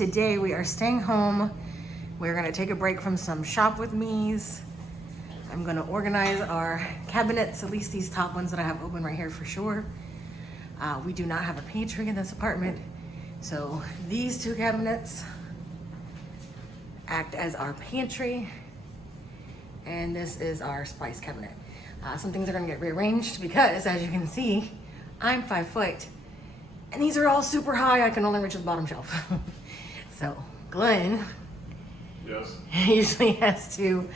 today we are staying home. We're gonna take a break from some shop with me's. I'm gonna organize our cabinets, at least these top ones that I have open right here for sure. We do not have a pantry in this apartment, so these two cabinets act as our pantry, and this is our spice cabinet. Some things are gonna get rearranged because, as you can see, I'm 5 foot, and these are all super high. I can only reach the bottom shelf. So Glenn, yes, usually has to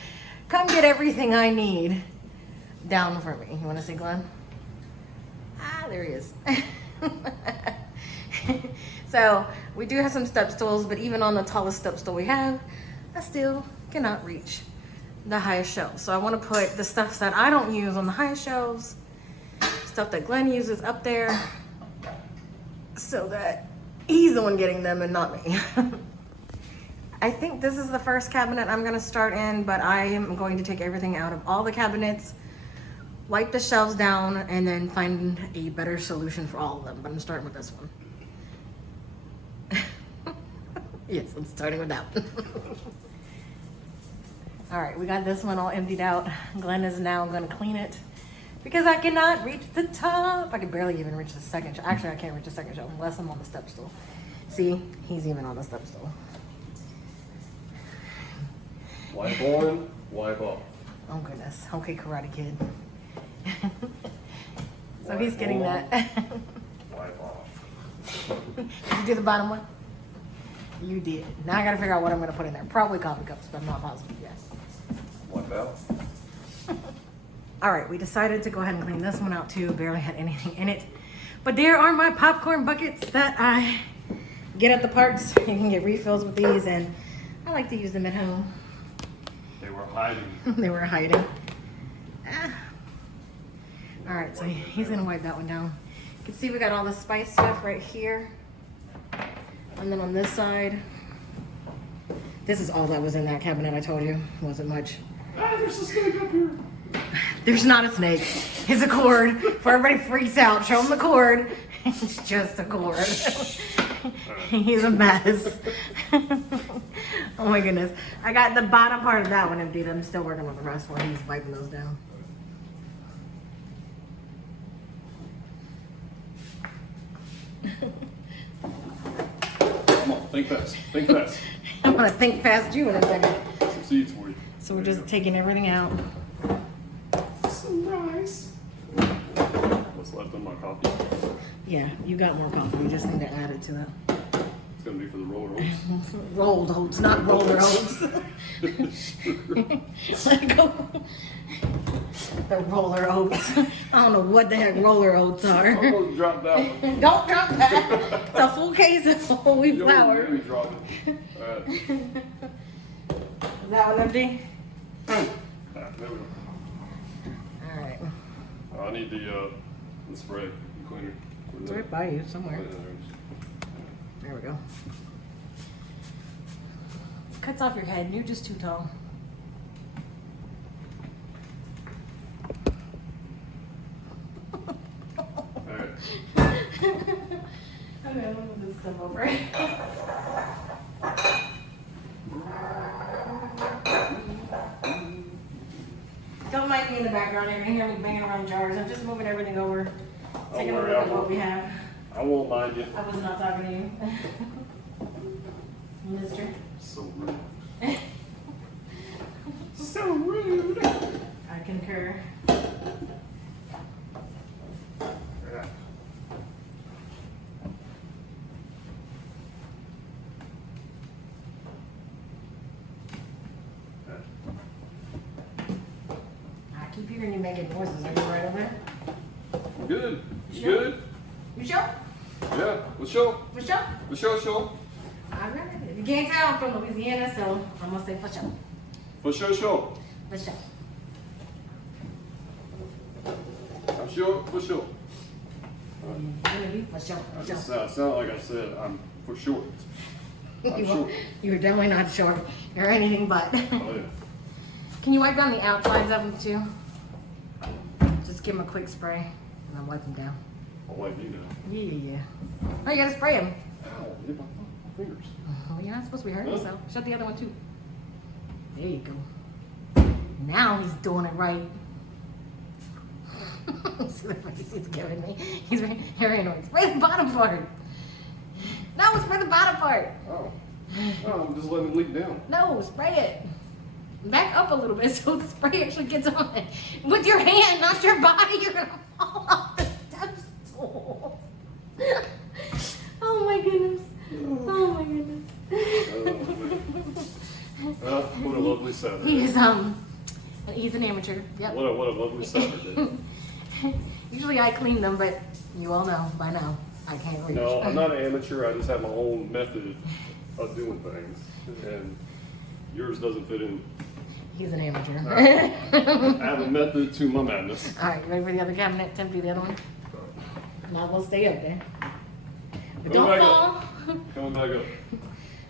come get everything I need down for me. You want to say Glenn? Ah, there he is. So we do have some step stools, but even on the tallest step stool we have, I still cannot reach the highest shelves. So I want to put the stuff that I don't use on the highest shelves, stuff that Glenn uses up there, so that he's the one getting them and not me. I think this is the first cabinet I'm gonna start in, but I am going to take everything out of all the cabinets, wipe the shelves down, and then find a better solution for all of them. But I'm starting with this one. Yes, I'm starting with that one. All right, we got this one all emptied out. Glenn is now gonna clean it because I cannot reach the top. I can barely even reach the second shelf. Actually, I can't reach the second shelf unless I'm on the step stool. See, he's even on the step stool. wipe on, wipe off. Oh goodness. Okay, Karate Kid. So Wipe he's getting on, that. Wipe off. Did you do the bottom one? You did. Now I gotta figure out what I'm gonna put in there. Probably coffee cups, but I'm not positive yet. Wipe out. All right, we decided to go ahead and clean this one out too. Barely had anything in it. But there are my popcorn buckets that I get at the parks. You can get refills with these, and I like to use them at home. They were hiding. They were hiding. Ah. All right, so he's gonna wipe that one down. You can see we got all the spice stuff right here. And then on this side, this is all that was in that cabinet. I told you, wasn't much. Ah, there's a snake up here. There's not a snake. It's a cord. Before everybody freaks out, show him the cord. It's just a cord. He's a mess. Oh my goodness. I got the bottom part of that one emptied. I'm still working on the rest while he's wiping those down. Come on, think fast. Think fast. I'm gonna think fast you in a second. Some seeds for you. So we're just taking everything out. Some rice. What's left in my coffee? Yeah, you got more coffee. You just need to add it to it. It's gonna be for the roller oats. Rolled oats, not roller oats. Let go. The roller oats. I don't know what the heck roller oats are. I'm gonna drop that one. Don't drop that. It's a full case of whole wheat You flour. already made me drop it. Is that one empty? There we go. All right. I need the spray cleaner. It's right by you somewhere. There we go. Cuts off your head. You're just too tall. Alright. Okay, let me move this stuff over. Don't mind me in the background. You're gonna hear me banging around jars. I'm just moving everything over. Taking a look at what we have. I won't mind you. I was not talking to you. Mister. So rude. So rude. I concur. Yeah. I keep hearing you making noises. Are you right over there? I'm good. You Sure. good? You sure? Yeah. Let's show. For sure? Let's show. Show. All right. If you can't tell, I'm from Louisiana, so I'm gonna say for sure. For sure. Show. For sure. I'm sure. For sure. Gonna be for sure. I For just sure. sound like I said I'm for sure. I'm sure. You're definitely not sure or anything but. Oh yeah. Can you wipe down the outsides of them too? Just give them a quick spray and then wipe them down. I'll wipe you down. Yeah. Oh, you gotta spray them. Ow, hit my fingers. Oh, you're not supposed to be hurting Huh? yourself. Shut the other one too. There you go. Now he's doing it right. See the face he's giving me. He's very annoyed. Spray the bottom part. No, spray the bottom part. Oh. Oh, I'm just letting it leak down. No, spray it. Back up a little bit so the spray actually gets on it. With your hand, not your body, you're gonna fall off the step stool. Oh my goodness. Oh my goodness. What a lovely Saturday. He's an amateur. Yep. What a lovely Saturday. Usually I clean them, but you all know by now I can't reach. No, I'm not an amateur. I just have my own method of doing things, and yours doesn't fit in. He's an amateur. I have a method to my madness. All right, you ready for the other cabinet? Tim, do the other one. Now we'll stay up there. But Coming don't back fall. Coming back up.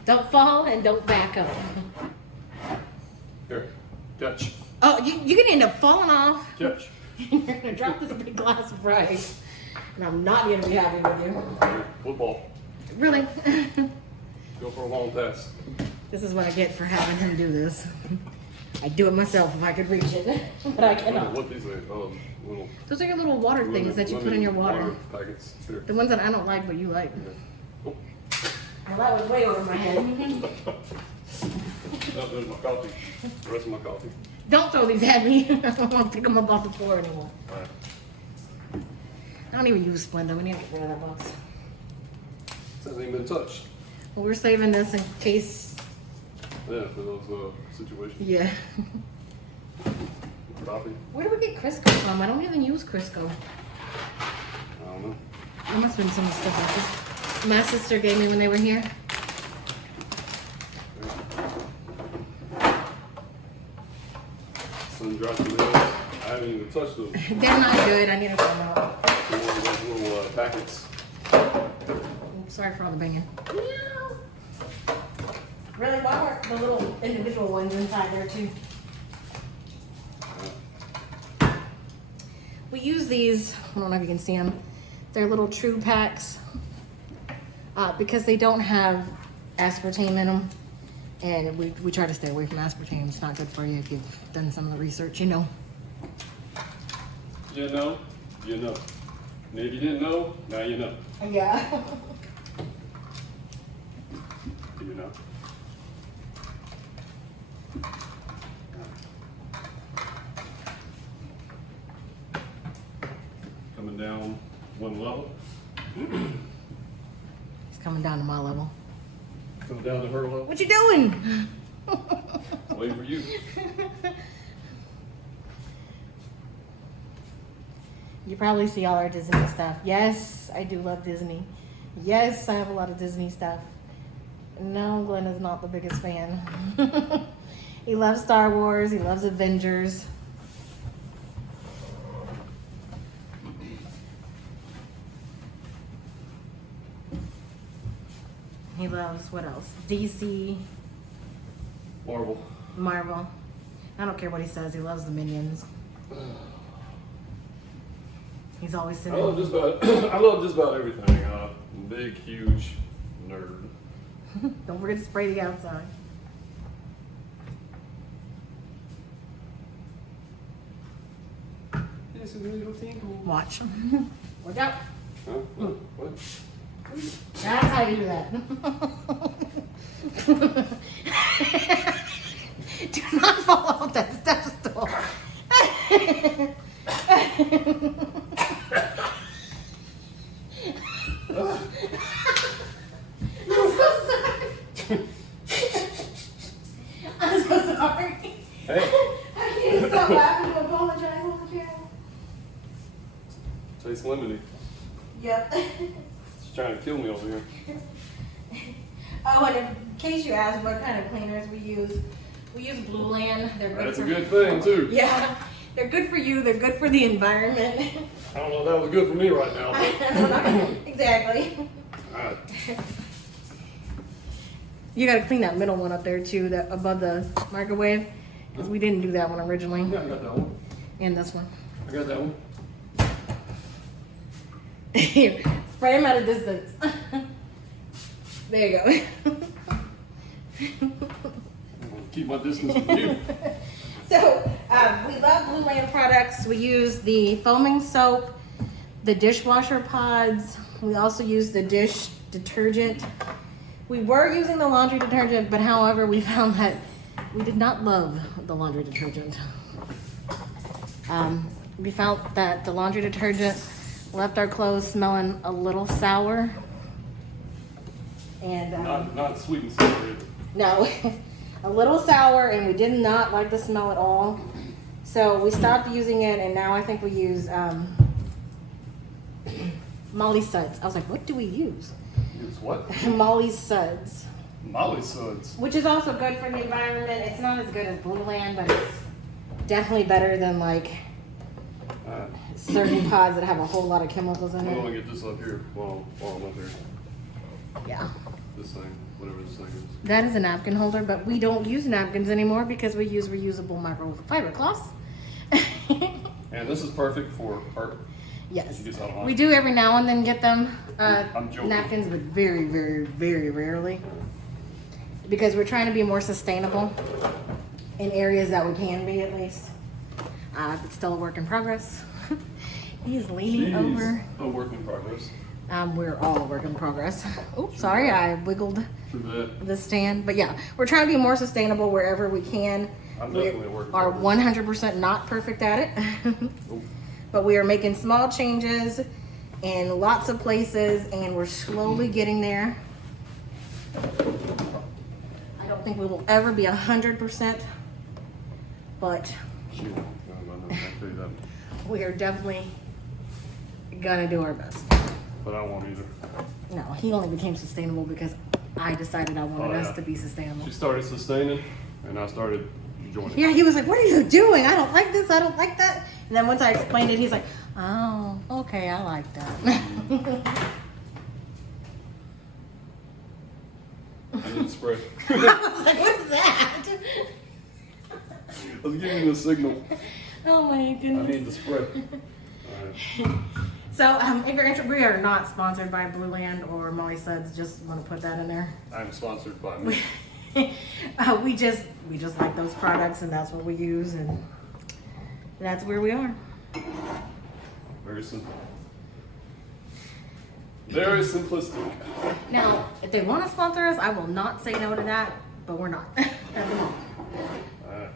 Don't fall and don't back up. Here, catch. Oh, you're gonna end up falling off. Catch. You're gonna drop this big glass of rice, and I'm not gonna be happy with you. Here, football. Really? Go for a long pass. This is what I get for having him do this. I'd do it myself if I could reach it, but I I don't know cannot. what these are. Little Those are your little water things that you put in your water. Packets. Here. The ones that I don't like, but you like. Oh. Well, that was way over my head. No, there's my coffee. The rest of my coffee. Don't throw these at me. I don't want to pick them up off the floor anymore. All right. I don't even use Splenda. We need to get rid of that box. This hasn't even been touched. Well, we're saving this in case. Yeah, for those situations. Yeah. Coffee. Where do we get Crisco from? I don't even use Crisco. I don't know. There must have been some stuff like this. My sister gave me when they were here. Sun dropped the nails. I haven't even touched them. They're not good. I need to find out. One of those little packets. Sorry for all the banging. Really? Why weren't the little individual ones inside there too? We use these, I don't know if you can see them, they're little true packs because they don't have aspartame in them. And we try to stay away from aspartame. It's not good for you if you've done some of the research, you know. You know, you know. And if you didn't know, now you know. Yeah. Do you know? Coming down one level. It's coming down to my level. Coming down to her level. What you doing? Waiting for you. You probably see all our Disney stuff. Yes, I do love Disney. Yes, I have a lot of Disney stuff. No, Glenn is not the biggest fan. He loves Star Wars. He loves Avengers. He loves, what else? DC, Marvel. Marvel. I don't care what he says. He loves the Minions. He's always I sitting. love just about. I love just about everything. Big, huge nerd. Don't forget to spray the outside. It's a little tinkle. Watch. Watch out. Huh? What? That's how you do that. Do not fall off that step stool. I'm so sorry. I'm so sorry. Hey. I can't stop laughing to apologize on the camera. Tastes lemony. Yep. She's trying to kill me over here. Oh, and in case you ask what kind of cleaners we use Blue Land. They're good That's for a good thing too. Yeah, they're good for you. They're good for the environment. I don't know if that was good for me right now. But... Exactly. Alright. You gotta clean that middle one up there too, that above the microwave, because we didn't do that one originally. Yeah, I got that one. And this one. I got that one. Here, spray him at a distance. There you go. I'm gonna keep my distance from you. So, we love Blue Land products. We use the foaming soap, the dishwasher pods. We also use the dish detergent. We were using the laundry detergent, but however, we found that we did not love the laundry detergent. We felt that the laundry detergent left our clothes smelling a little sour. And Not sweet and sour. no, a little sour, and we did not like the smell at all. So we stopped using it, and now I think we use Molly Suds. I was like, what do we use? Use what? Molly Suds. Molly Suds. Which is also good for the environment. It's not as good as Blue Land, but it's definitely better than like certain pods that have a whole lot of chemicals in I'm gonna it. get this up here while I'm up here. Yeah. This thing, whatever this thing is. That is a napkin holder, but we don't use napkins anymore because we use reusable microfiber cloths. And this is perfect for art. Yes. You get something on We it. do every now and then get them I'm joking. napkins, but very, very, very rarely. Because we're trying to be more sustainable in areas that we can be, at least. It's still a work in progress. He's leaning Jeez, over. a work in progress. We're all a work in progress. Oops, sorry, I wiggled True that. the stand. But yeah, we're trying to be more sustainable wherever we can. I'm We definitely a work in are progress. 100% not perfect at it. Nope. But we are making small changes in lots of places, and we're slowly getting there. I don't think we will ever be 100%, but Shoot. No, I tell you that. we are definitely gonna do our best. But I won't either. No, he only became sustainable because I decided I wanted Oh, us yeah. to be sustainable. She started sustaining, and I started joining. Yeah, he was like, what are you doing? I don't like this, I don't like that. And then once I explained it, he's like, oh, okay, I like that. I need to spray. I was like, what is that? I was giving you a signal. Oh my I goodness. need to spray. Alright. So, if you're interested, we are not sponsored by Blue Land or Molly Suds. Just want to put that in there. I'm sponsored by me. We just like those products, and that's what we use, and that's where we are. Very simple. Very simplistic. Now, if they want to sponsor us, I will not say no to that, but we're not at the moment. Alright.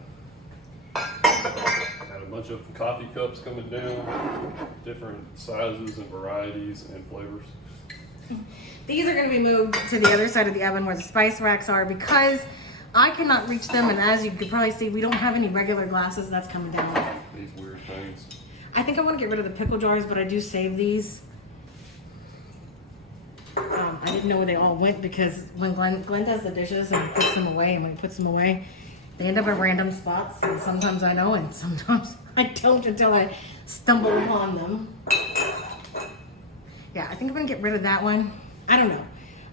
Got a bunch of coffee cups coming down, different sizes and varieties and flavors. These are going to be moved to the other side of the oven where the spice racks are because I cannot reach them, and as you could probably see, we don't have any regular glasses. That's coming down. These weird things. I think I want to get rid of the pickle jars, but I do save these. I didn't know where they all went because when Glenn does the dishes and puts them away, and when he puts them away, they end up in random spots. And sometimes I know, and sometimes I don't until I stumble upon them. Yeah, I think I'm gonna get rid of that one. I don't know.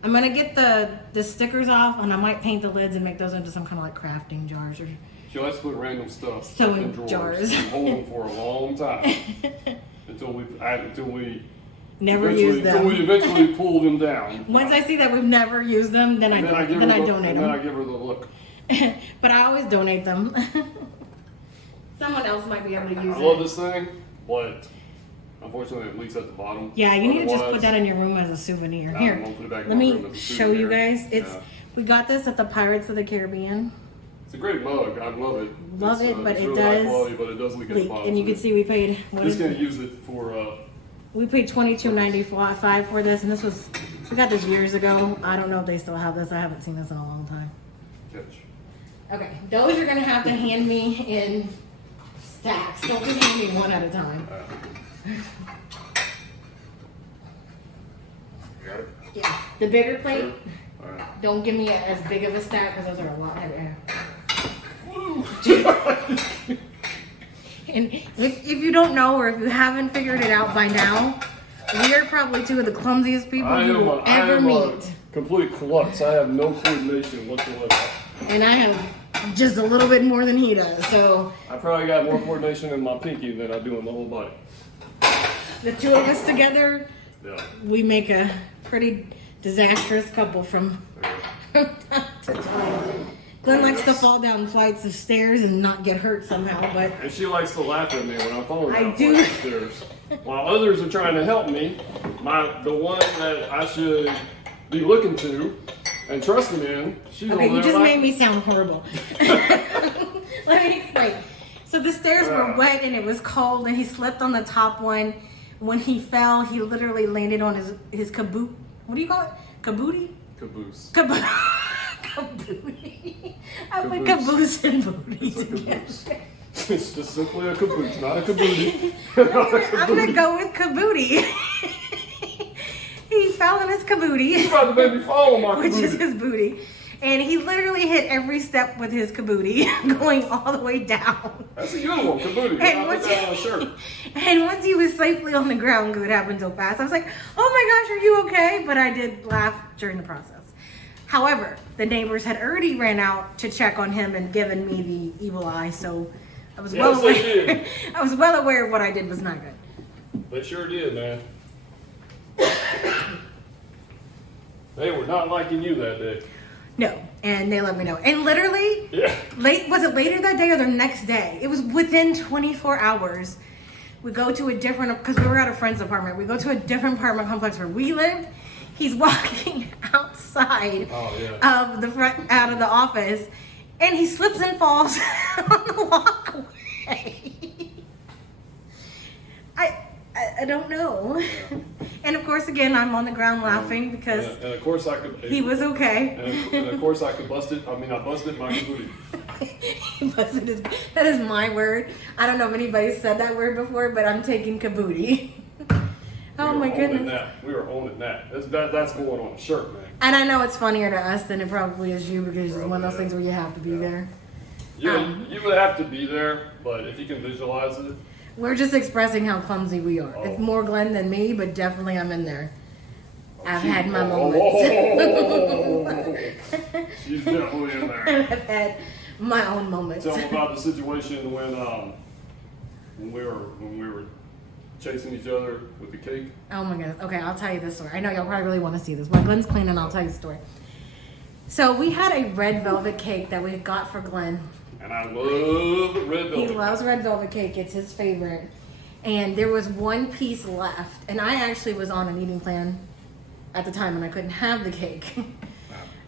I'm gonna get the stickers off, and I might paint the lids and make those into some kind of like crafting jars or. She likes to put random stuff Sewing in drawers jars. and hold them for a long time until we Never use them. Until we eventually pull them down. Once I see that we've never used them, then I donate And then I them. give her the look. But I always donate them. Someone else might be able to use I love it. this thing, but unfortunately it leaks at the bottom. Yeah, you need to just put Otherwise, that in your room as a souvenir. I'm Here, gonna put it back in let my me room as a show you souvenir. guys. It's Yeah. we got this at the Pirates of the Caribbean. It's a great mug. I love it. Love it, but it's it really high does quality, but it does leak at the Leak. bottom. And you so can see we paid Just gonna use it for we paid $22.95 for this, and this was we got this years ago. I don't know if they still have this. I haven't seen this in a long time. catch. Okay, those you're gonna have to hand me in stacks. Don't just hand me one at a time. Got it? Yeah, the bigger plate. Sure. All right. Don't give me as big of a stack because those are a lot heavier. And if you don't know or if you haven't figured it out by now, we are probably two of the clumsiest people you will ever a meet. complete klutz. I have no coordination whatsoever. And I have just a little bit more than he does. So I probably got more coordination in my pinky than I do in my whole body. the two of us together, Yeah. we make a pretty disastrous couple from time to time. Glenn likes to fall down flights of stairs and not get hurt somehow, but And she likes to laugh at me when I'm falling I down do. flights of stairs. While others are trying to help me, the one that I should be looking to and trusting in, she's okay, over you there just like, made me sound horrible. Let me explain. So the stairs were wet and it was cold, and he slipped on the top one. When he fell, he literally landed on his kaboot. What do you call it? Kabooty? Caboose. Kabooty. I put caboose and booty It's a together. caboose. It's just simply a caboose, not a kabooty. I'm gonna go with kabooty. He fell in his kabooty, You about to make me fall on my which is kabooty. his booty, and he literally hit every step with his kabooty, going all the way down. That's a good one, kabooty. And I put once, that on a shirt. and once he was safely on the ground, because it happened so fast, I was like, "Oh my gosh, are you okay?" But I did laugh during the process. However, the neighbors had already ran out to check on him and given me the evil eye, so I was well Yes, they aware. did. I was well aware of what I did was not good. They sure did, man. They were not liking you that day. No, and they let me know. And literally, Yeah. was it later that day or the next day? It was within 24 hours. We go to a different, because we were at a friend's apartment. We go to a different apartment complex where we lived. He's walking outside of the front, out of the office, and he slips and falls on the walkway. I don't know. And of course, again, I'm on the ground laughing because And of course I could. he was okay. And of course I could bust it. I mean, I busted my kabooty. He busted his, that is my word. I don't know if anybody's said that word before, but I'm taking kabooty. Oh my goodness. We were owning that. That's going on a shirt, man. And I know it's funnier to us than it probably is you, because it's one of those things where you have to be there. Yeah, you would have to be there, but if you can visualize it. We're just expressing how clumsy we are. It's more Glenn than me, but definitely I'm in there. I've had my moments. She's definitely in there. I've had my own moments. Tell them about the situation when we were chasing each other with the cake. Oh my goodness. Okay, I'll tell you this story. I know y'all probably really want to see this. While Glenn's cleaning, I'll tell you the story. So we had a red velvet cake that we got for Glenn. And I love red velvet. He loves red velvet cake. It's his favorite. And there was one piece left. And I actually was on an eating plan at the time and I couldn't have the cake.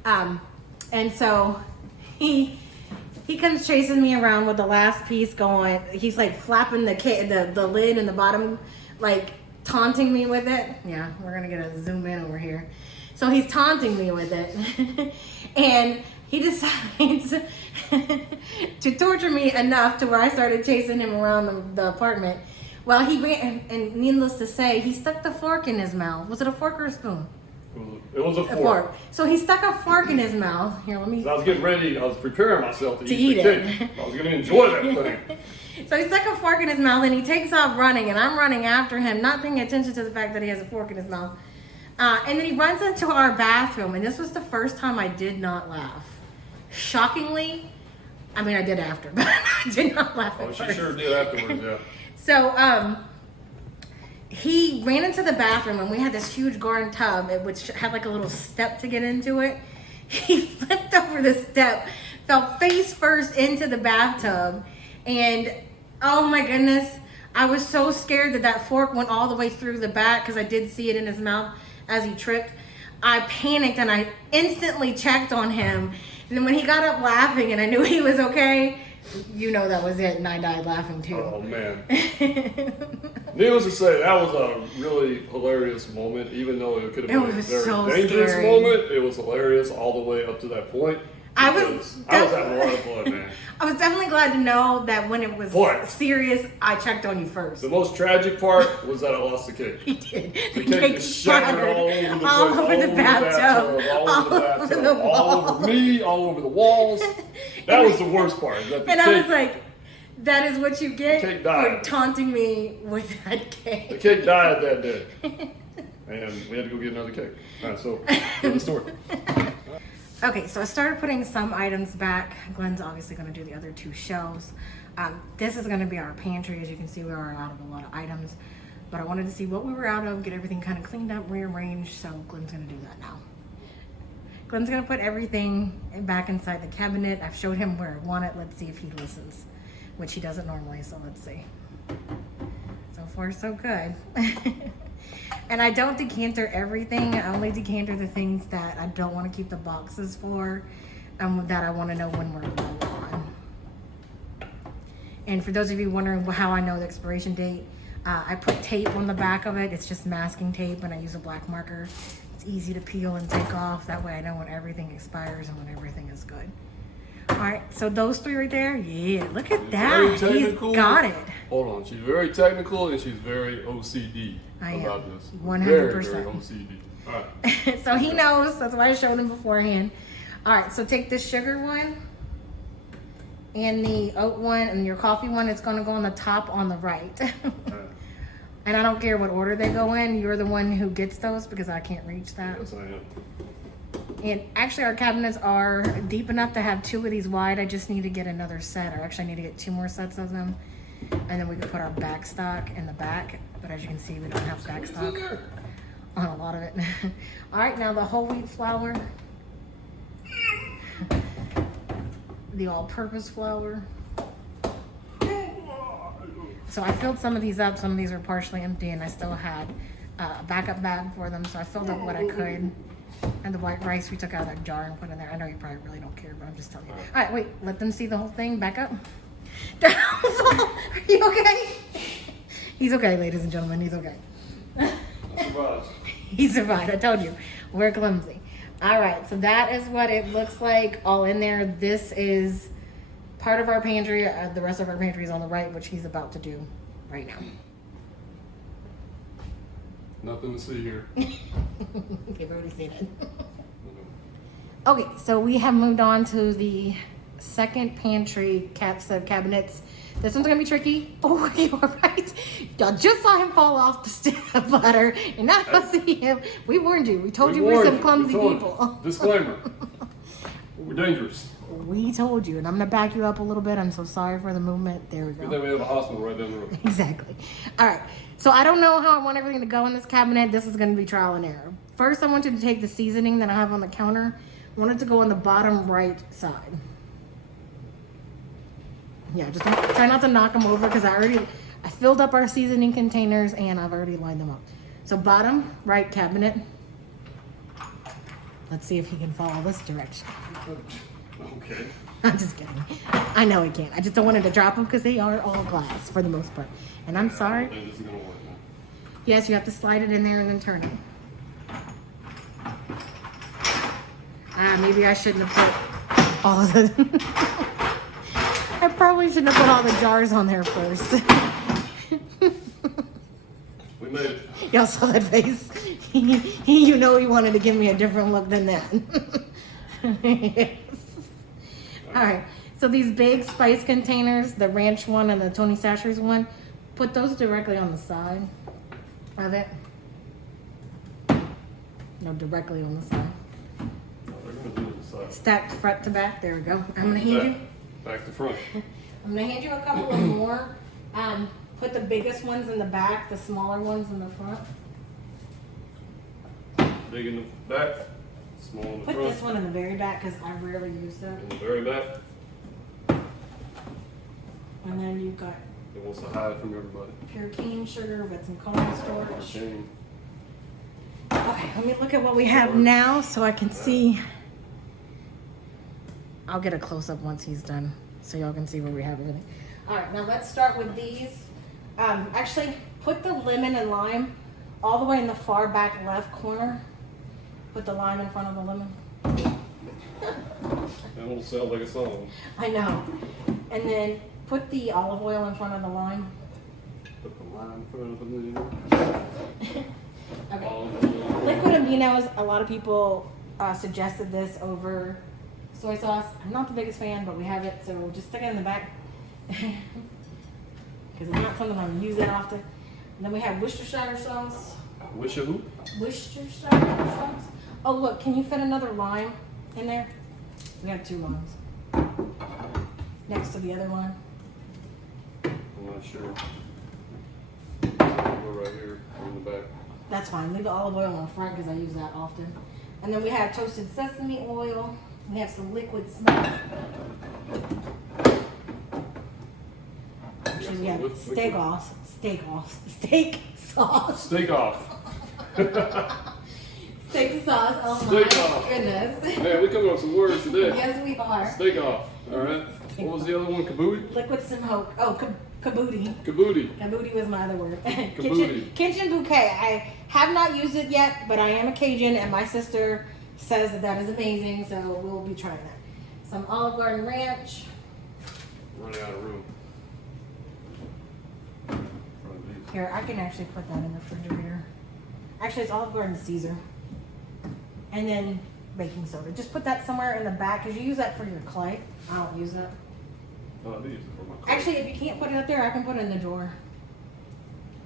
And so he comes chasing me around with the last piece going. He's like flapping the lid and the bottom, like taunting me with it. Yeah, we're going to get a zoom in over here. So he's taunting me with it. And he decides to torture me enough to where I started chasing him around the apartment. Well, he ran, and needless to say, he stuck the fork in his mouth. Was it a fork or a spoon? It was a fork. So he stuck a fork in his mouth. Here, let me. So I was getting ready. I was preparing myself to eat the it. cake. I was going to enjoy that thing. So he stuck a fork in his mouth and he takes off running, and I'm running after him, not paying attention to the fact that he has a fork in his mouth. And then he runs into our bathroom, and this was the first time I did not laugh. Shockingly, I mean, I did after, but I did not laugh at Oh, she first. sure did afterwards, yeah. So, he ran into the bathroom, and we had this huge garden tub, which had like a little step to get into it. He flipped over the step, fell face first into the bathtub, and oh my goodness, I was so scared that fork went all the way through the back, because I did see it in his mouth as he tripped. I panicked and I instantly checked on him. And then when he got up laughing and I knew he was okay, you know that was it, and I died laughing too. Oh, man. Needless to say, that was a really hilarious moment, even though it could have been a very so dangerous scary. moment. It was hilarious all the way up to that point. I was having a lot of fun, man. I was definitely glad to know that when it was serious, I checked on you first. The most tragic part was that I lost the cake. He did. The cake was shattered all over the bathtub, all over me, all over the walls. That was the worst part. And I was like, that is what you get cake for died. taunting me with that cake. The cake died that day. And we had to go get another cake. All right, so, to the story. Okay, so I started putting some items back. Glenn's obviously going to do the other two shelves. This is going to be our pantry. As you can see, we are out of a lot of items. But I wanted to see what we were out of, get everything kind of cleaned up, rearranged. So Glenn's going to do that now. Glenn's gonna put everything back inside the cabinet. I've showed him where I want it. Let's see if he listens, which he doesn't normally, so let's see. So far, so good. And I don't decanter everything. I only decanter the things that I don't want to keep the boxes for, that I want to know when we're low on. And for those of you wondering how I know the expiration date, I put tape on the back of it. It's just masking tape, and I use a black marker. It's easy to peel and take off. That way I know when everything expires and when everything is good. All right, so those three right there, yeah, look at that. He's got it. Hold on, she's very technical and she's very OCD about this. 100%. Very OCD. All right. So he knows. That's why I showed him beforehand. All right, so take this sugar one and the oat one and your coffee one. It's going to go on the top on the right. And I don't care what order they go in. You're the one who gets those because I can't reach that. Yes, I am. And actually our cabinets are deep enough to have 2 of these wide. I just need to get another set, or actually I need to get 2 more sets of them. And then we can put our back stock in the back. But as you can see, we don't have back stock on a lot of it. All right, now the whole wheat flour. The all-purpose flour. So I filled some of these up. Some of these are partially empty, and I still had a backup bag for them. So I filled up what I could. And the white rice we took out of that jar and put in there. I know you probably really don't care, but I'm just telling you. All right, wait. Let them see the whole thing. Back up. Are you okay? He's okay, ladies and gentlemen. He's okay. I survived. He survived. I told you. We're clumsy. All right, so that is what it looks like all in there. This is part of our pantry. The rest of our pantry is on the right, which he's about to do right now. Nothing to see here. You've already seen it. Okay, so we have moved on to the second pantry set of cabinets. This one's gonna be tricky. Oh, you are right. Y'all just saw him fall off the step ladder, and now I see him. We warned you. We told you we're some clumsy people. Disclaimer. We're dangerous. We told you, and I'm gonna back you up a little bit. I'm so sorry for the movement. There we go. Good thing we have a hospital right down the road. Exactly. All right. So I don't know how I want everything to go in this cabinet. This is going to be trial and error. First, I want you to take the seasoning that I have on the counter. I want it to go on the bottom right side. Yeah, just try not to knock them over because I filled up our seasoning containers and I've already lined them up. So bottom right cabinet. Let's see if he can follow this direction. Okay. I'm just kidding. I know he can't. I just don't want him to drop them because they are all glass for the most part. And I'm sorry. I don't think this is gonna work now. Yes, you have to slide it in there and then turn it. Maybe I shouldn't have put all of the... I probably shouldn't have put all the jars on there first. We made it. Y'all saw that face? You know he wanted to give me a different look than that. Yes. All right, so these big spice containers, the ranch one and the Tony Chachere's one, put those directly on the side of it. No, directly on the side. We're gonna do it this side. Stacked front to back. There we go. I'm gonna hand you. Back to front. I'm gonna hand you a couple of more. Put the biggest ones in the back, the smaller ones in the front. Big in the back, small in the Put front. this one in the very back because I rarely use that. In the very back. And then you've got It wants to hide from everybody. pure cane sugar with some cold storage. Shame. Okay, let me look at what we have now so I can see. I'll get a close-up once he's done so y'all can see where we have everything. All right, now let's start with these. Actually, put the lemon and lime all the way in the far back left corner. Put the lime in front of the lemon. That won't sound like a song. I know. And then put the olive oil in front of the lime. Put the line in front of the Okay. Liquid aminos, a lot of people suggested this over soy sauce. I'm not the biggest fan, but we have it, so just stick it in the back. Because it's not something I'm using that often. And then we have Worcestershire sauce. Wish who? Worcestershire sauce. Oh, look, can you fit another lime in there? We have 2 limes. Next to the other one. I'm not sure. Go right here in the back. That's fine. Leave the olive oil on the front because I use that often. And then we have toasted sesame oil. We have some liquid smoke. Actually, we have steak sauce. Steak sauce. Steak off. Steak sauce. Oh Steak my off. goodness. Man, we coming up with some words today. Yes, we are. Steak off. All right. What was the other one? Kabooti? Liquid smoke. Oh, kabooti. Kabooti. Kabooti was my other word. Kabooti. Kitchen bouquet. I have not used it yet, but I am a Cajun, and my sister says that is amazing, so we'll be trying that. Some Olive Garden ranch. Running out of room. Here, I can actually put that in the refrigerator. Actually, it's Olive Garden Caesar. And then baking soda. Just put that somewhere in the back, because you use that for your clay. I don't use that. Oh, I do use it for my car. Actually, if you can't put it up there, I can put it in the drawer.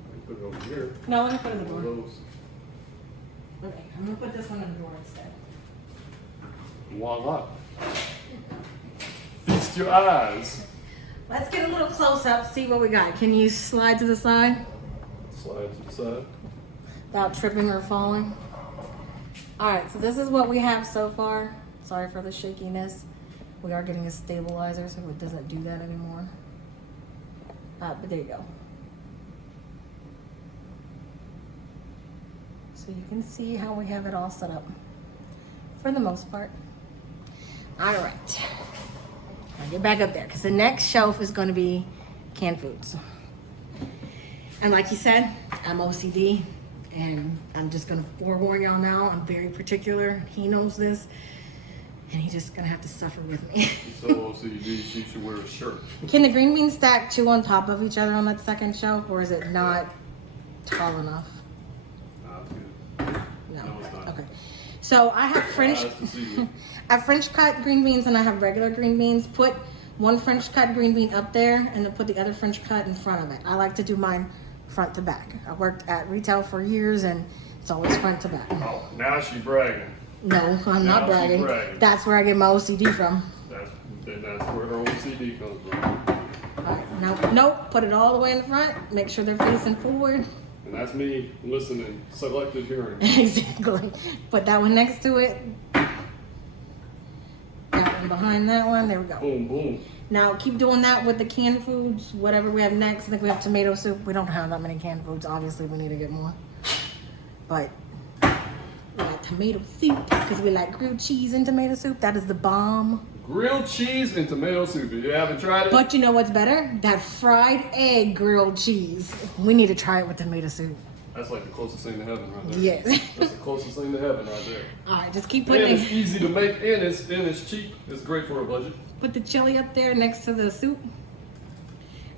I can put it over here. No, let me put it in the One of drawer. those. Okay, I'm going to put this one in the drawer instead. Voila. Feast your eyes. Let's get a little close up, see what we got. Can you slide to the side Slide to the side. without tripping or falling? All right, so this is what we have so far. Sorry for the shakiness. We are getting a stabilizer so it doesn't do that anymore. But there you go. So you can see how we have it all set up for the most part. All right. I'll get back up there because the next shelf is going to be canned foods. And like you said, I'm OCD, and I'm just going to forewarn y'all now, I'm very particular. He knows this, and he's just going to have to suffer with me. She's so OCD, she should wear a shirt. Can the green beans stack two on top of each other on that second shelf, or is it not tall enough? Nah, it's good. No. No, it's not. Okay. So I have French, Eyes to see. I have French cut green beans and I have regular green beans. Put one French cut green bean up there and then put the other French cut in front of it. I like to do mine front to back. I worked at retail for years and it's always front to back. Oh, now she's bragging. No, I'm Now not she's bragging. bragging. That's where I get my OCD from. That's where her OCD comes from. All right, nope. Put it all the way in the front. Make sure they're facing forward. And that's me listening, selective hearing. Exactly. Put that one next to it. That one behind that one. There we go. Boom, boom. Now keep doing that with the canned foods. Whatever we have next. I think we have tomato soup. We don't have that many canned foods. Obviously, we need to get more. But we got tomato soup because we like grilled cheese and tomato soup. That is the bomb. Grilled cheese and tomato soup. If you haven't tried it, But you know what's better? That fried egg grilled cheese. We need to try it with tomato soup. that's like the closest thing to heaven right there. Yes. That's the closest thing to heaven right there. All right, just keep And putting it's easy to make, and it's cheap. It's great for a budget. put the chili up there next to the soup.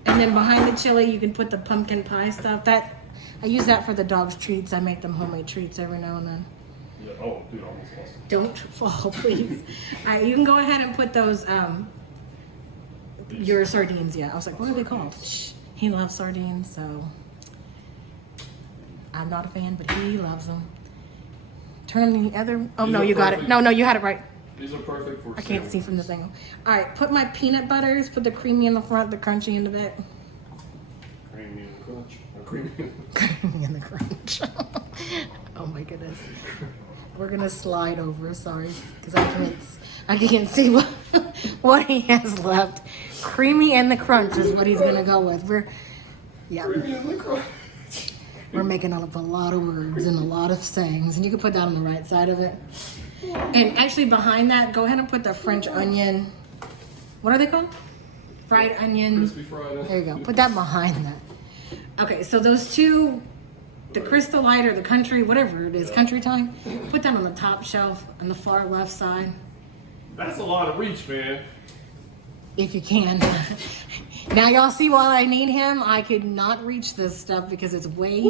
And then behind the chili, you can put the pumpkin pie stuff. That I use that for the dog's treats. I make them homemade treats every now and then. Yeah. Oh, dude, I almost lost it. Don't fall, please. All right, you can go ahead and put those, your sardines. Yeah, I was like, what are they called? Shh. He loves sardines, so I'm not a fan, but he loves them. Turn them the other. Oh These no, are you got it. perfect. No, you had it right. These are perfect for. I can't see from this angle. All right, put my peanut butters. Put the creamy in the front, the crunchy in the back. Creamy and crunch. Creamy. Creamy in the crunch. Oh my goodness. We're gonna slide over. Sorry, because I can't see what he has left. Creamy and the crunch is what he's gonna go with. Creamy and the crunch. We're making up a lot of words and a lot of sayings, and you can put that on the right side of it. And actually, behind that, go ahead and put the French onion. What are they called? Fried onion. Crispy fried. There you go. Put that behind that. Okay, so those two, the Crystal Light or the Country, whatever it is, Country Time, put that on the top shelf on the far left side, That's a lot of reach, man. if you can. Now y'all see why I need him. I could not reach this stuff because it's way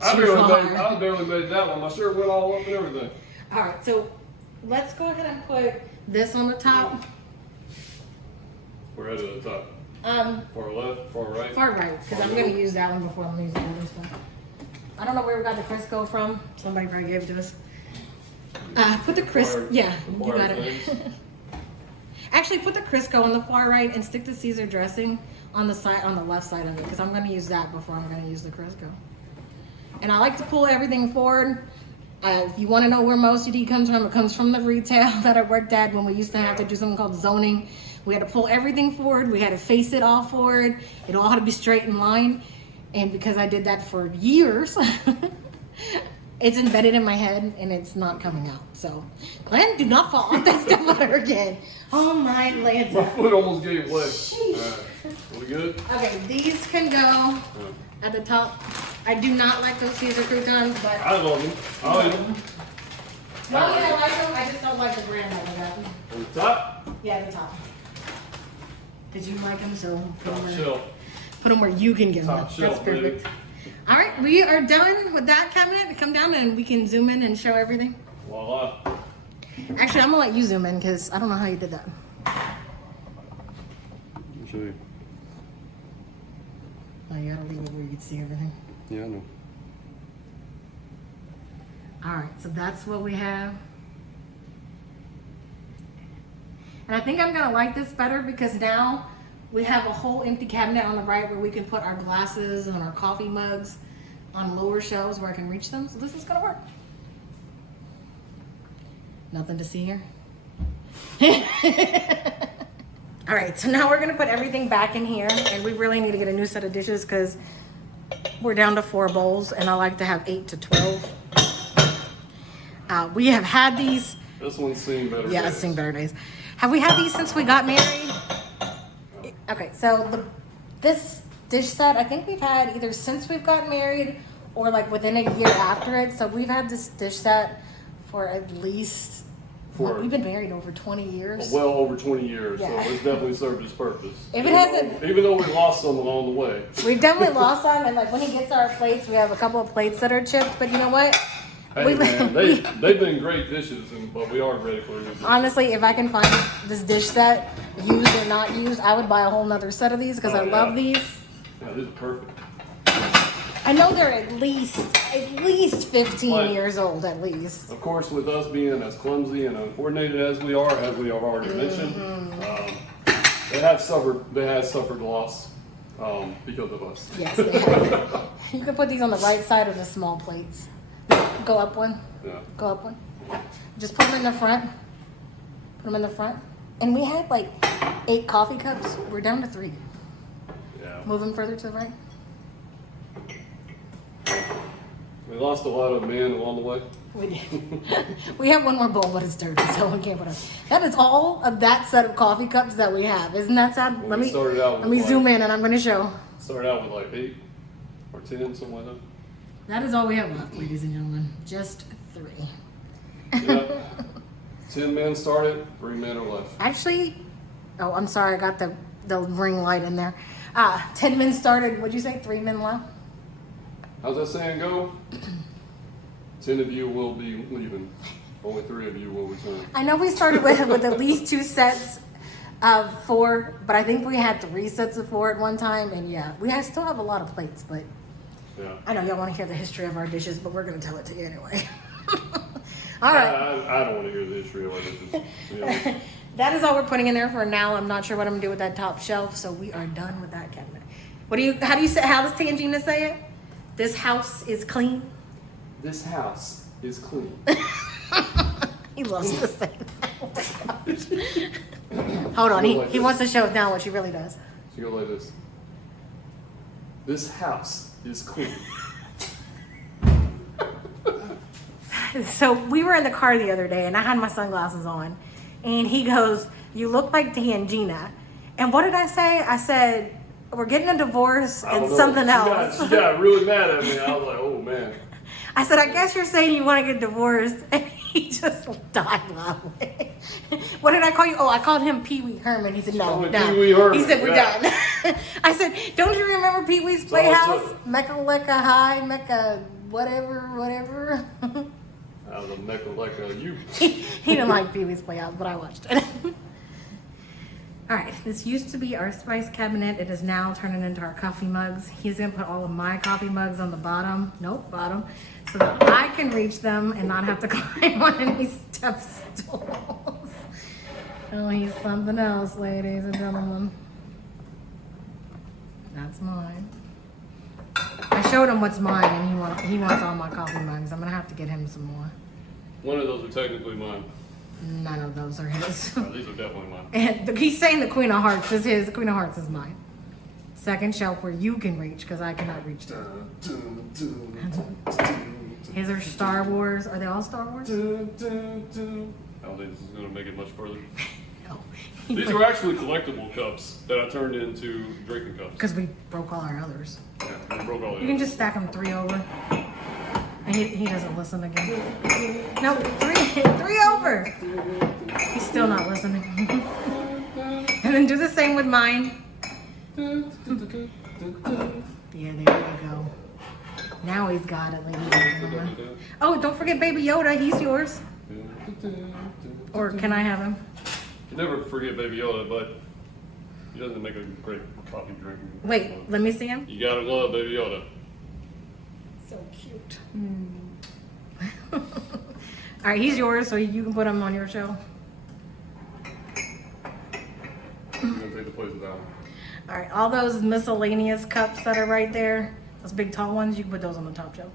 I too far. barely made that one. My shirt went all up and everything. All right, so let's go ahead and put this on the top. We're headed to the top. Far left, far right. Far right, because I'm going to use that one before I'm using this one. I don't know where we got the Crisco from. Somebody probably gave it to us. Put the Crisco. Yeah, you got it. Actually, put the Crisco on the far right and stick the Caesar dressing on the side, on the left side of it, because I'm going to use that before I'm going to use the Crisco. And I like to pull everything forward If you want to know where my OCD comes from, it comes from the retail that I worked at when we used to have to do something called zoning. We had to pull everything forward. We had to face it all forward. It all had to be straight in line. And because I did that for years, it's embedded in my head and it's not coming out. So, Glenn, do not fall off that step ladder again. Oh my Lanta. My foot almost gave way. Sheesh. We good? Okay, these can go at the top. I do not like those Caesar croutons, but I love them. I like them. well, yeah, I like them. I just don't like the brand that I got. On the top? Yeah, the top. Did you like them? So Top shelf. put them where you can get them. Top shelf, That's perfect. All right, we are done with that cabinet. Come down and we can zoom in and show everything. Voila. Actually, I'm gonna let you zoom in because I don't know how you did that. Let me show you. Oh, you gotta leave it where you can see everything. Yeah, I know. All right, so that's what we have. And I think I'm gonna like this better because now we have a whole empty cabinet on the right where we can put our glasses and our coffee mugs on lower shelves where I can reach them. So this is gonna work. Nothing to see here. All right, so now we're gonna put everything back in here and we really need to get a new set of dishes because we're down to 4 bowls and I like to have 8 to 12. We have had these. This one's seen better days. Yeah, it's seen better days. Have we had these since we got married? Okay, so this dish set, I think we've had either since we've got married or like within a year after it. So we've had this dish set for at least, we've been married over 20 years. Well over 20 years, Yeah. so it's definitely served its purpose. If it hasn't- Even though we lost some along the way. We've definitely lost some, and like when he gets our plates, we have a couple of plates that are chipped. But you know what? Hey man, they've been great dishes, but we are ready for a new dish. Honestly, if I can find this dish set, used or not used, I would buy a whole nother set of these because I love these. Yeah, this is perfect. I know they're at least 15 But- years old, at least. Of course, with us being as clumsy and uncoordinated as we are, as we have already mentioned, they have suffered loss because of us. Yes, they have. You can put these on the right side of the small plates. Go up one. Yeah. Go up one. Just put them in the front. Put them in the front. And we had like 8 coffee cups. We're down to 3. Yeah. Move them further to the right. We lost a lot of men along the way. We did. We have one more bowl, but it's dirty, so we can't put it. That is all of that set of coffee cups that we have. Isn't that sad? Well, we started out let with me zoom in and I'm going to show. Started out with like 8 or 10, something like that. That is all we have left, ladies and gentlemen. Just 3. Yeah. 10 men started, 3 men are left. Actually, oh, I'm sorry. I got the ring light in there. 10 men started. What'd you say? 3 men left? How's that saying go? 10 of you will be leaving. Only 3 of you will return. I know we started with at least 2 sets of 4, but I think we had 3 sets of 4 at one time. And yeah, still have a lot of plates, but Yeah. I know y'all want to hear the history of our dishes, but we're going to tell it to you anyway. All right. I don't want to hear the history of our dishes. Yeah. That is all we're putting in there for now. I'm not sure what I'm going to do with that top shelf, so we are done with that cabinet. How does Tangina say it? This house is clean. This house is clean. He loves to say that. Oh my gosh. Hold on, he wants to show us now what she really does. She go like this. This house is clean. So we were in the car the other day and I had my sunglasses on and he goes, "You look like Tangina." And what did I say? I said, "We're getting a divorce I and don't know. something else." She got really mad at me. I was like, oh man. I said, "I guess you're saying you want to get divorced." And he just died laughing. What did I call you? Oh, I called him Pee Wee Herman. He said, "No, Oh, no." Pee Wee Herman, He said, "We're yeah. done." I said, "Don't you remember Pee Wee's all it Playhouse? took. Mecca Lecca High, Mecca whatever." I was a mecca like you. He didn't like Pee Wee's Playhouse, but I watched it. All right, this used to be our spice cabinet. It is now turning into our coffee mugs. He's gonna put all of my coffee mugs on the bottom, so that I can reach them and not have to climb on any step stools. Oh, he's something else, ladies and gentlemen. That's mine. I showed him what's mine, and he wants all my coffee mugs. I'm gonna have to get him some more. One of those are technically mine. None of those are his. These are definitely mine. And he's saying the Queen of Hearts is his. The Queen of Hearts is mine. Second shelf where you can reach, because I cannot reach them. His are Star Wars. Are they all Star Wars? I don't think this is going to make it much further. No. These are actually collectible cups that I turned into drinking cups. Because we broke all our others. Yeah, I broke all the You can just stack them 3 over. And he doesn't listen again. No, three over. He's still not listening. And then do the same with mine. Yeah, there you go. Now he's got it, ladies and gentlemen. Oh, don't forget Baby Yoda. He's yours. Or can I have him? You never forget Baby Yoda, but he doesn't make a great coffee drinking. Wait, let me see him. You gotta love Baby Yoda. So cute. All right, he's yours, so you can put him on your show. I'm gonna take the place of that one. All right, all those miscellaneous cups that are right there, those big tall ones, you can put those on the top shelf.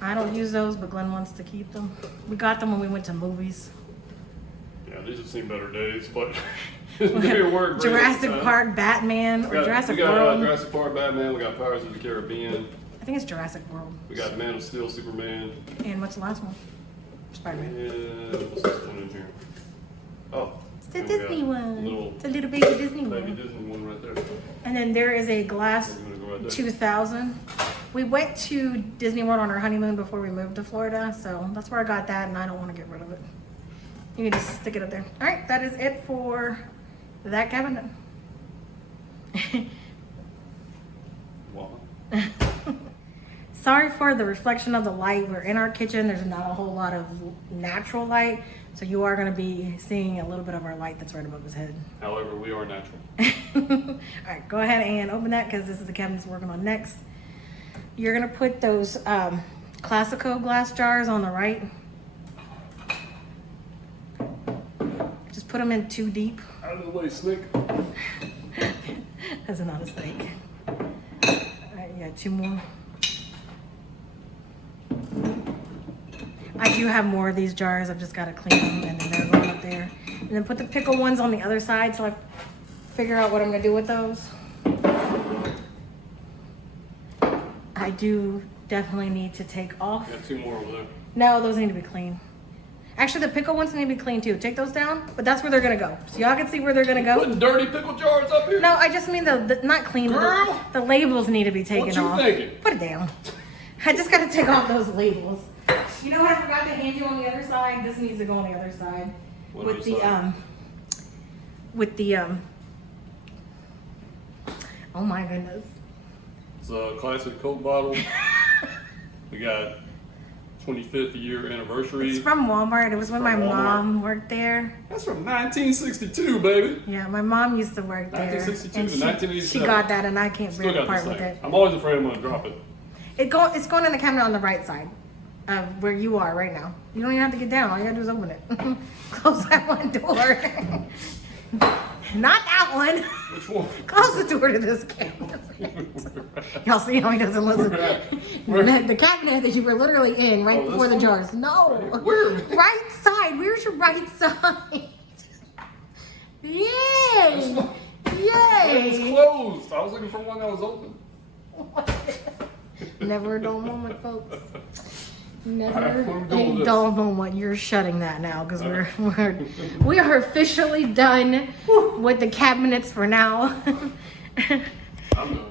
I don't use those, but Glenn wants to keep them. We got them when we went to movies. Yeah, these have seen better days, but they work great. Jurassic Park, Batman, or Jurassic we got World. Jurassic Park, Batman. We got Pirates of the Caribbean. I think it's Jurassic World. We got Man of Steel, Superman. And what's the last one? Spider-Man. And what's this one in here? Oh, It's the and we got Disney one. Little It's a little baby Disney baby one. Disney one right there. And then there is a glass We're gonna go right there. 2000. We went to Disney World on our honeymoon before we moved to Florida, so that's where I got that, and I don't want to get rid of it. You can just stick it up there. All right, that is it for that cabinet. Wow. Sorry for the reflection of the light. We're in our kitchen. There's not a whole lot of natural light, so you are going to be seeing a little bit of our light that's right above his head. However, we are natural. All right, go ahead and open that because this is the cabinet we're working on next. You're going to put those Classico glass jars on the right. Just put them in 2 deep. Out of the way, snake. That's not a snake. All right, you got 2 more. I do have more of these jars. I've just got to clean them, and then they're going up there. And then put the pickle ones on the other side so I figure out what I'm going to do with those. I do definitely need to take off. Got 2 more over there. No, those need to be clean. Actually, the pickle ones need to be clean too. Take those down, but that's where they're going to go. So y'all can see where they're going to go. Putting dirty pickle jars up here? No, I just mean the not clean. Girl! The labels need to be taken What you off. thinking? Put it down. I just got to take off those labels. You know what I forgot to hand you on the other side? This needs to go on the other side. What With other the side? oh my goodness. It's a classic Coke bottle. We got 25th year anniversary. It's from Walmart. It was when my from Walmart. mom worked there. That's from 1962, baby. Yeah, my mom used to work there. 1962 and to she 1987. got that, and I can't Still bear to got part the with same. it. I'm always afraid I'm gonna drop it. It's going in the cabinet on the right side of where you are right now. You don't even have to get down. All you gotta do is open it. Close that one door. Not that one. Which one? Close the door to this cabinet. Y'all see how he doesn't listen? The cabinet that you were literally in right Oh, before the this one? jars. No. Where? Right side. Where's your right side? Yay! It was Yay! closed. I was looking for one that was open. Never a dull moment, folks. Never Alright, what are we doing with a this? dull moment. You're shutting that now because we are officially done with the cabinets for now. I'm done.